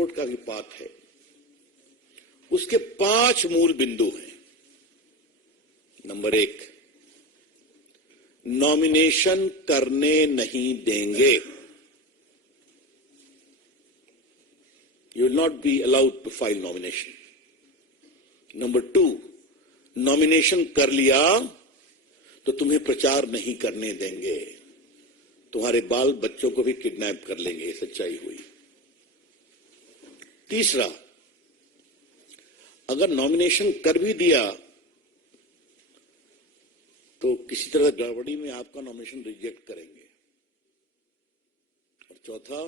High court का भी पाठ है, उसके 5 मूल बिंदु हैं। नंबर 1, नॉमिनेशन करने नहीं देंगे। You will not be allowed to file nomination. Number 2, nomination कर लिया तो तुम्हें प्रचार नहीं करने देंगे, तुम्हारे बाल बच्चों को भी किडनैप कर लेंगे। ये सच्चाई हुई। तीसरा, अगर नॉमिनेशन कर भी दिया तो किसी तरह गड़बड़ी में आपका नॉमिनेशन रिजेक्ट करेंगे। और चौथा,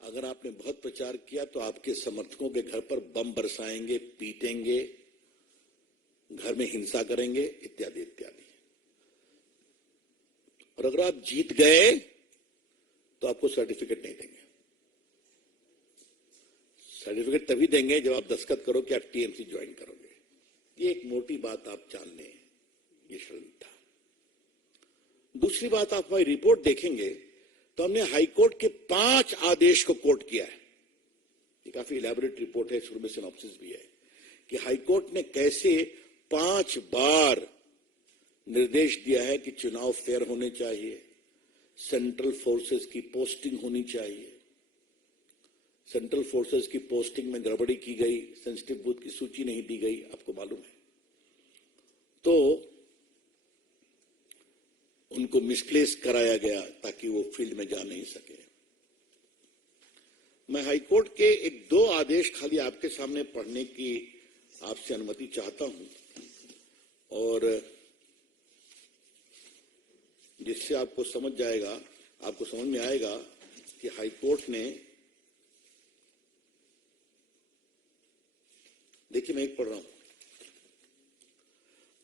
अगर आपने बहुत प्रचार किया तो आपके समर्थकों के घर पर बम बरसाएंगे, पीटेंगे, घर में हिंसा करेंगे, इत्यादि इत्यादि। और अगर आप जीत गए तो आपको सर्टिफिकेट नहीं देंगे। सर्टिफिकेट तभी देंगे जब आप दस्तखत करो कि आप टीएमसी ज्वाइन करोगे। ये एक मोटी बात आप जान लें, ये शर्त था। दूसरी बात, आप हमारी रिपोर्ट देखेंगे तो हमने हाईकोर्ट के 5 आदेश को कोट किया है। ये काफी इलैबोरेट रिपोर्ट है, शुरू में सिनॉप्सिस भी है कि हाईकोर्ट ने कैसे 5 बार निर्देश दिया है कि चुनाव फेयर होने चाहिए, सेंट्रल फोर्सेस की पोस्टिंग होनी चाहिए। सेंट्रल फोर्सेस की पोस्टिंग में गड़बड़ी की गई, सेंसिटिव बूथ की सूची नहीं दी गई, आपको मालूम है, तो उनको मिसप्लेस कराया गया ताकि वो फील्ड में जा नहीं सके। मैं हाईकोर्ट के 1-2 आदेश खाली आपके सामने पढ़ने की आपसे अनुमति चाहता हूं, और जिससे आपको समझ में आएगा कि हाईकोर्ट ने, देखिए मैं एक पढ़ रहा हूं।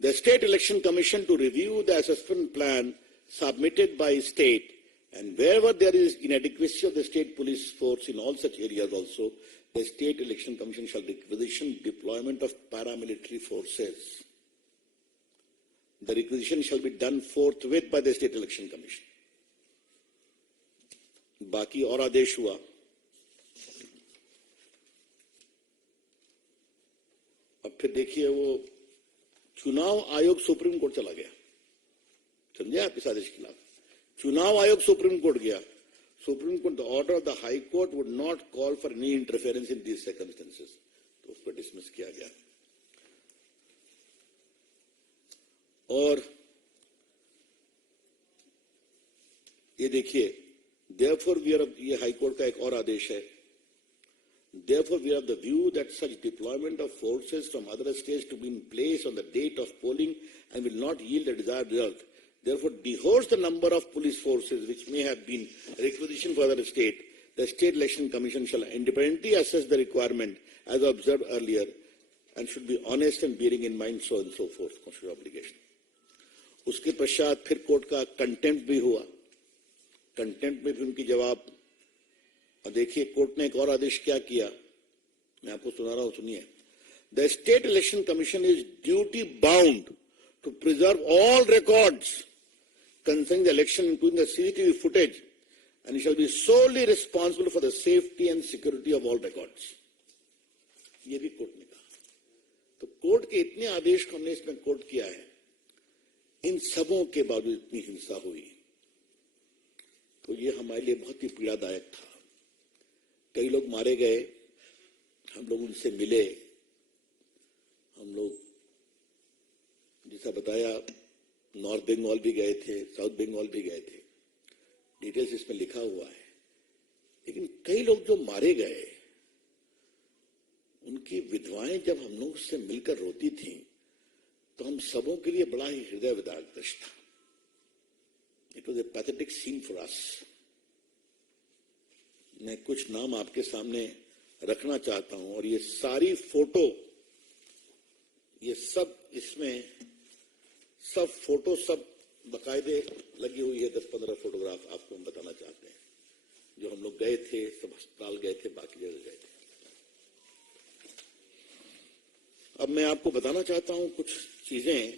The State Election Commission to review the assessment plan submitted by state, and wherever there is inadequacy of the state police force in all such areas also, the State Election Commission shall requisition deployment of paramilitary forces. The requisition shall be done forthwith by the State Election Commission. बाकी और आदेश हुआ। अब फिर देखिए, वो चुनाव आयोग supreme court चला गया। समझे आप इस आदेश के खिलाफ? चुनाव आयोग सुप्रीम कोर्ट गया। Supreme court, the order of the high court would not call for any interference in these circumstances, तो उसको डिसमिस किया गया। और ये देखिए, देयरफॉर वी आर, ये हाई कोर्ट का एक और आदेश है। Therefore, we have the view that such deployment of forces from other states to be in place on the date of polling and will not yield the desired result. Therefore, dehorse the number of police forces which may have been requisitioned for other state. The State Election Commission shall independently assess the requirement as observed earlier and should be honest and bearing in mind so and so forth. Constitutional obligation. उसके पश्चात फिर court का contempt भी हुआ। Contempt में भी उनकी जवाब, और देखिए कोर्ट ने एक और आदेश क्या किया, मैं आपको सुना रहा हूं, सुनिए। The state election commission is duty bound to preserve all records concerning the election including the CCTV footage and shall be solely responsible for the safety and security of all records. ये भी court ने कहा। तो court के इतने आदेश को हमने इसमें कोर्ट किया है। इन सबों के बावजूद इतनी हिंसा हुई, तो ये हमारे लिए बहुत ही पीड़ादायक था। कई लोग मारे गए, हम लोग उनसे मिले, हम लोग जैसा बताया नॉर्थ बंगाल भी गए थे, साउथ बंगाल भी गए थे, डिटेल्स इसमें लिखा हुआ है। लेकिन कई लोग जो मारे गए, उनकी विधवाएं जब हम लोग उससे मिलकर रोती थी तो हम सबों के लिए बड़ा ही हृदय विदारक दृश्य था। It was a pathetic scene for us. मैं कुछ नाम आपके सामने रखना चाहता हूं, और ये सारी फोटो, ये सब इसमें सब फोटो सब बाकायदे लगी हुई है। 10-15 फोटोग्राफ आपको हम बताना चाहते हैं, जो हम लोग गए थे, सब अस्पताल गए थे, बाकी जगह गए थे। अब मैं आपको बताना चाहता हूं कुछ चीजें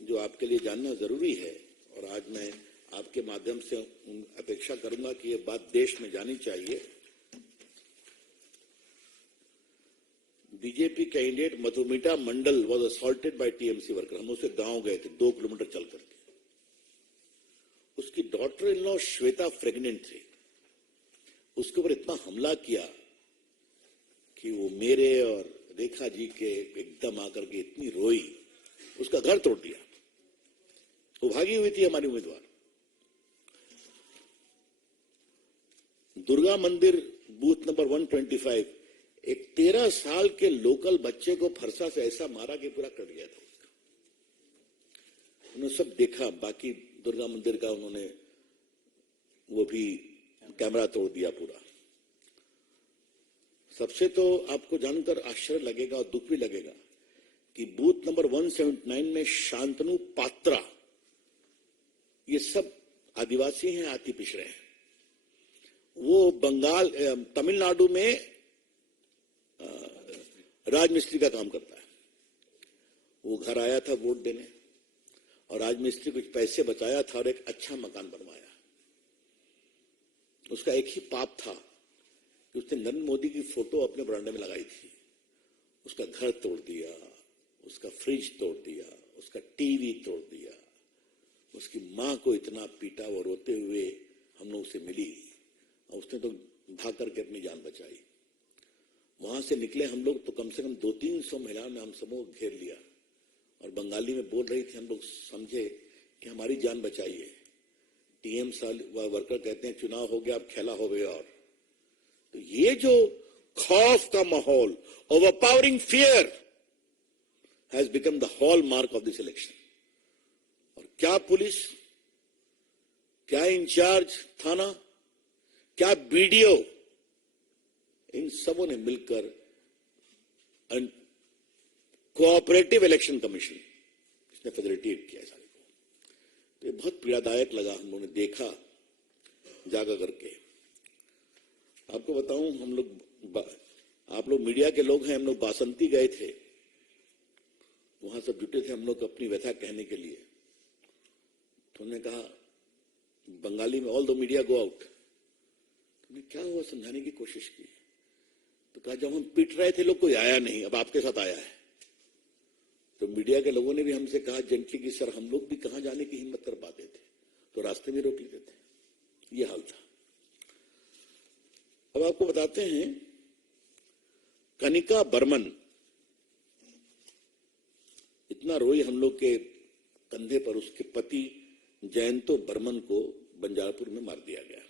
जो आपके लिए जानना जरूरी है, और आज मैं आपके माध्यम से अपेक्षा करूंगा कि ये बात देश में जानी चाहिए। BJP candidate Madhumita Mandal was assaulted by TMC worker. हम उसके गांव गए थे 2 किलोमीटर चल करके। उसकी daughter in law Shweta pregnant थी। उसके ऊपर इतना हमला किया कि वो मेरे और रेखा जी के एकदम आकर के इतनी रोई, उसका घर तोड़ दिया। वो भागी हुई थी हमारी उम्मीदवार। दुर्गा मंदिर बूथ नंबर 125, एक 13 साल के लोकल बच्चे को फरसा से ऐसा मारा कि पूरा कट गया था उसका। उन्होंने सब देखा। बाकी दुर्गा मंदिर का उन्होंने वो भी कैमरा तोड़ दिया पूरा। सबसे तो आपको जानकर आश्चर्य लगेगा और दुख भी लगेगा कि बूथ नंबर 179 में शांतनु पात्रा, ये सब आदिवासी हैं, अति पिछड़े हैं। वो बंगाल तमिलनाडु में राजमिस्त्री का काम करता है। वो घर आया था वोट देने और राजमिस्त्री कुछ पैसे बचाया था और एक अच्छा मकान बनवाया। उसका एक ही पाप था कि उसने नरेंद्र मोदी की फोटो अपने बरामदे में लगाई थी। उसका घर तोड़ दिया, उसका फ्रिज तोड़ दिया, उसका टीवी तोड़ दिया। उसकी मां को इतना पीटा, वो रोते हुए हम लोग उसे मिली और उसने तो भाग करके अपनी जान बचाई। वहां से निकले हम लोग तो कम से कम 200-300 महिलाओं ने हम समूह घेर लिया और बंगाली में बोल रही थी। हम लोग समझे कि हमारी जान बचाइए। टीएम वर्कर कहते हैं चुनाव हो गया, अब खेला हो गया। और तो ये जो खौफ का माहौल, overpowering fear, has become the hallmark of this election. और क्या पुलिस, क्या इंचार्ज थाना, क्या बीडीओ, इन सबों ने मिलकर कोऑपरेटिव इलेक्शन कमीशन इसने फैसिलिटेट किया सारे को। तो ये बहुत पीड़ादायक लगा। हम लोगों ने देखा जागा करके। आपको बताऊं, हम लोग, आप लोग मीडिया के लोग हैं, हम लोग बासंती गए थे। वहां सब जुटे थे हम लोग अपनी व्यथा कहने के लिए। तो उन्होंने कहा बंगाली में, all the media go out. तुमने क्या हुआ समझाने की कोशिश की। तो कहा जब हम पिट रहे थे लोग कोई आया नहीं, अब आपके साथ आया है। तो मीडिया के लोगों ने भी हमसे कहा जेंटली कि सर हम लोग भी कहां जाने की हिम्मत कर पाते थे, तो रास्ते में रोक लेते थे। ये हाल था। अब आपको बताते हैं, कनिका बर्मन इतना रोई हम लोग के कंधे पर। उसके पति जयंतो बर्मन को बंजारपुर में मार दिया गया।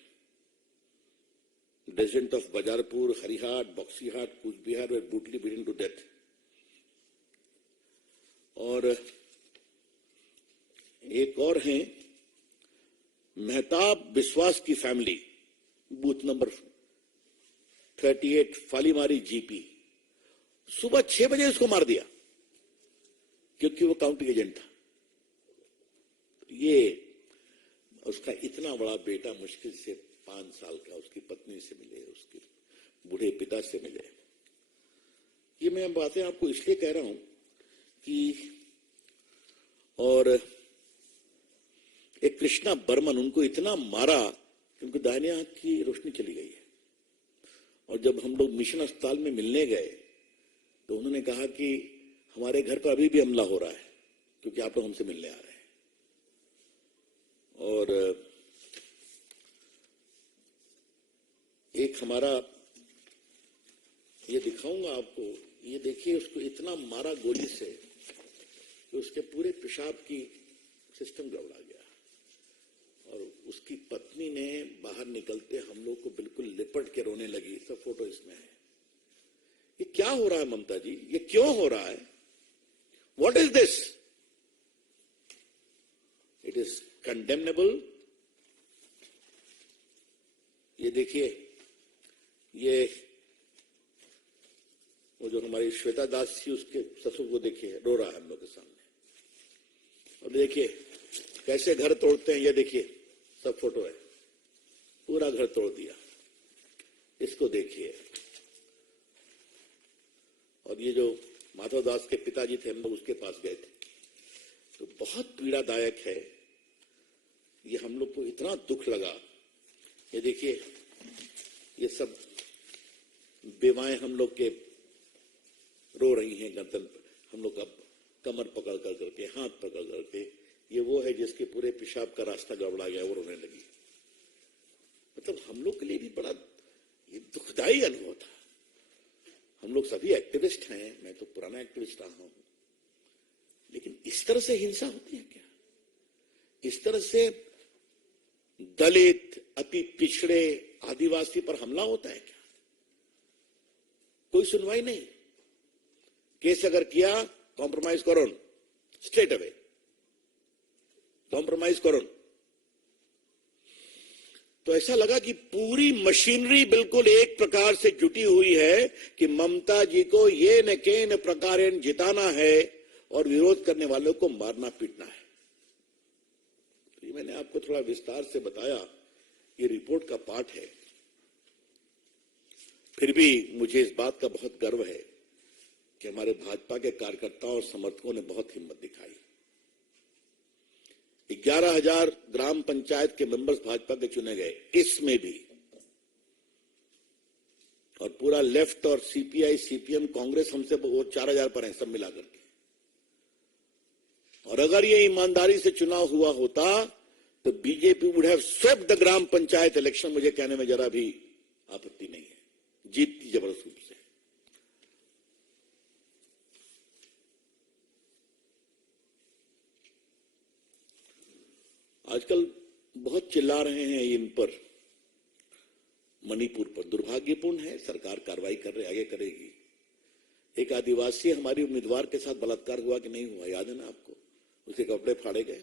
Resident of Bazarpur, Harihat, Baksihat, Cooch Behar were brutally beaten to death. और एक और हैं मेहताब विश्वास की family, booth number 38, Falimari GP. सुबह 6 बजे उसको मार दिया क्योंकि वो काउंटी एजेंट था। ये उसका इतना बड़ा बेटा मुश्किल से 5 साल का उसकी पत्नी से मिले, उसके बूढ़े पिता से मिले। ये मैं बातें आपको इसलिए कह रहा हूं कि, और एक कृष्णा बर्मन, उनको इतना मारा कि उनको दाहिने हाथ की रोशनी चली गई है। और जब हम लोग मिशन अस्पताल में मिलने गए तो उन्होंने कहा कि हमारे घर पर अभी भी हमला हो रहा है क्योंकि आप लोग हमसे मिलने आ रहे हैं। और एक हमारा, ये दिखाऊंगा आपको, ये देखिए, उसको इतना मारा गोली से कि उसके पूरे पेशाब की सिस्टम गड़बड़ा गया। और उसकी पत्नी ने बाहर निकलते हम लोग को बिल्कुल लिपट के रोने लगी। सब फोटो इसमें है। ये क्या हो रहा है ममता जी, ये क्यों हो रहा है? What is this? It is condemnable. ये देखिए, ये वो जो हमारी श्वेता दास थी, उसके ससुर को देखिए, रो रहा है हम लोग के सामने। और देखिए कैसे घर तोड़ते हैं। ये देखिए, सब फोटो है, पूरा घर तोड़ दिया। इसको देखिए। और ये जो माधव दास के पिताजी थे, हम लोग उसके पास गए थे। तो बहुत पीड़ादायक है। ये हम लोग को इतना दुख लगा। ये देखिए, ये सब बेवाएं हम लोग के रो रही हैं गणतंत्र, हम लोग अब कमर पकड़ कर करके, हाथ पकड़ करके, ये वो है जिसके पूरे पेशाब का रास्ता गड़बड़ा गया, वो रोने लगी। मतलब हम लोग के लिए भी बड़ा ये दुखदाई अनुभव था। हम लोग सभी एक्टिविस्ट हैं, मैं तो पुराना एक्टिविस्ट रहा हूं, लेकिन इस तरह से हिंसा होती है क्या? इस तरह से दलित, अति पिछड़े, आदिवासी पर हमला होता है क्या? कोई सुनवाई नहीं। केस अगर किया, कॉम्प्रोमाइज करो, स्ट्रेट अवे कॉम्प्रोमाइज करो। तो ऐसा लगा कि पूरी मशीनरी बिल्कुल एक प्रकार से जुटी हुई है कि ममता जी को ये न के न प्रकार जिताना है और विरोध करने वालों को मारना पीटना है। तो ये मैंने आपको थोड़ा विस्तार से बताया, ये रिपोर्ट का पार्ट है। फिर भी मुझे इस बात का बहुत गर्व है कि हमारे भाजपा के कार्यकर्ताओं और समर्थकों ने बहुत हिम्मत दिखाई। 11,000 ग्राम पंचायत के मेंबर्स भाजपा के चुने गए, इसमें भी, और पूरा लेफ्ट और सीपीआई, सीपीएम, कांग्रेस हमसे वो 4,000 पर है, सब मिलाकर के। और अगर ये ईमानदारी से चुनाव हुआ होता तो BJP would have swept the gram panchayat election. मुझे कहने में जरा भी आपत्ति नहीं है, जीतती जबरदस्त रूप से। आजकल बहुत चिल्ला रहे हैं इन पर, मणिपुर पर। दुर्भाग्यपूर्ण है, सरकार कार्रवाई कर रही, आगे करेगी। एक आदिवासी हमारी उम्मीदवार के साथ बलात्कार हुआ कि नहीं हुआ, याद है ना आपको? उसके कपड़े फाड़े गए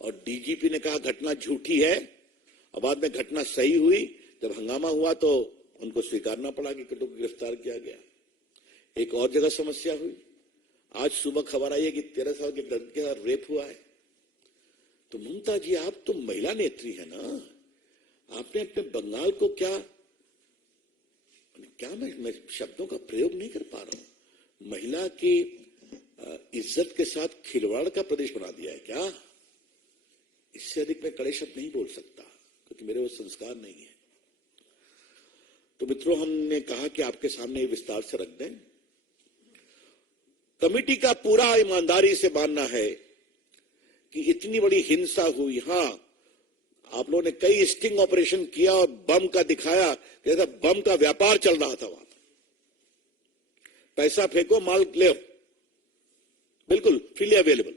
और डीजीपी ने कहा घटना झूठी है, और बाद में घटना सही हुई। जब हंगामा हुआ तो उनको स्वीकारना पड़ा कि कुटुंब को गिरफ्तार किया गया। एक और जगह समस्या हुई। आज सुबह खबर आई है कि 13 साल के लड़के के साथ रेप हुआ है। तो ममता जी, आप तो महिला नेत्री है ना, आपने अपने बंगाल को क्या मैं शब्दों का प्रयोग नहीं कर पा रहा हूं, महिला की इज्जत के साथ खिलवाड़ का प्रदेश बना दिया है क्या? इससे अधिक मैं कड़े शब्द नहीं बोल सकता, क्योंकि मेरे वो संस्कार नहीं है। तो मित्रों, हमने कहा कि आपके सामने ये विस्तार से रख दें। कमेटी का पूरा ईमानदारी से मानना है कि इतनी बड़ी हिंसा हुई। हां, आप लोगों ने कई स्टिंग ऑपरेशन किया और बम का दिखाया, जैसा बम का व्यापार चल रहा था वहां। पैसा फेंको, माल ले, बिल्कुल फ्रीली अवेलेबल।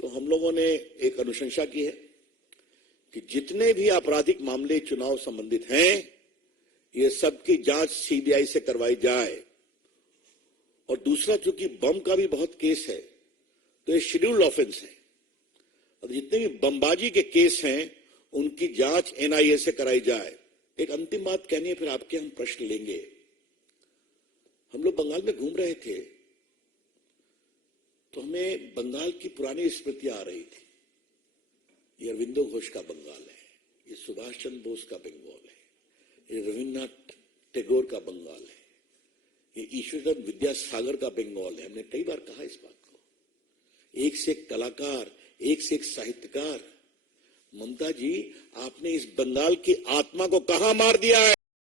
तो हम लोगों ने एक अनुशंसा की है कि जितने भी आपराधिक मामले चुनाव संबंधित हैं, ये सबकी जांच सीबीआई से करवाई जाए। और दूसरा, चूंकि बम का भी बहुत केस है, तो ये शेड्यूल्ड ऑफेंस है, और जितने भी बमबाजी के केस हैं उनकी जांच एनआईए से कराई जाए। एक अंतिम बात कहनी है, फिर आपके हम प्रश्न लेंगे। हम लोग बंगाल में घूम रहे थे तो हमें बंगाल की पुरानी स्मृतियां आ रही थी। ये अरविंदो घोष का बंगाल है, ये सुभाष चंद्र बोस का बंगाल है, ये रविन्द्रनाथ टैगोर का बंगाल है, ये ईश्वर विद्यासागर का बंगाल है। हमने कई बार कहा इस बात को। एक से एक कलाकार, एक से एक साहित्यकार। ममता जी, आपने इस बंगाल की आत्मा को कहां मार दिया है?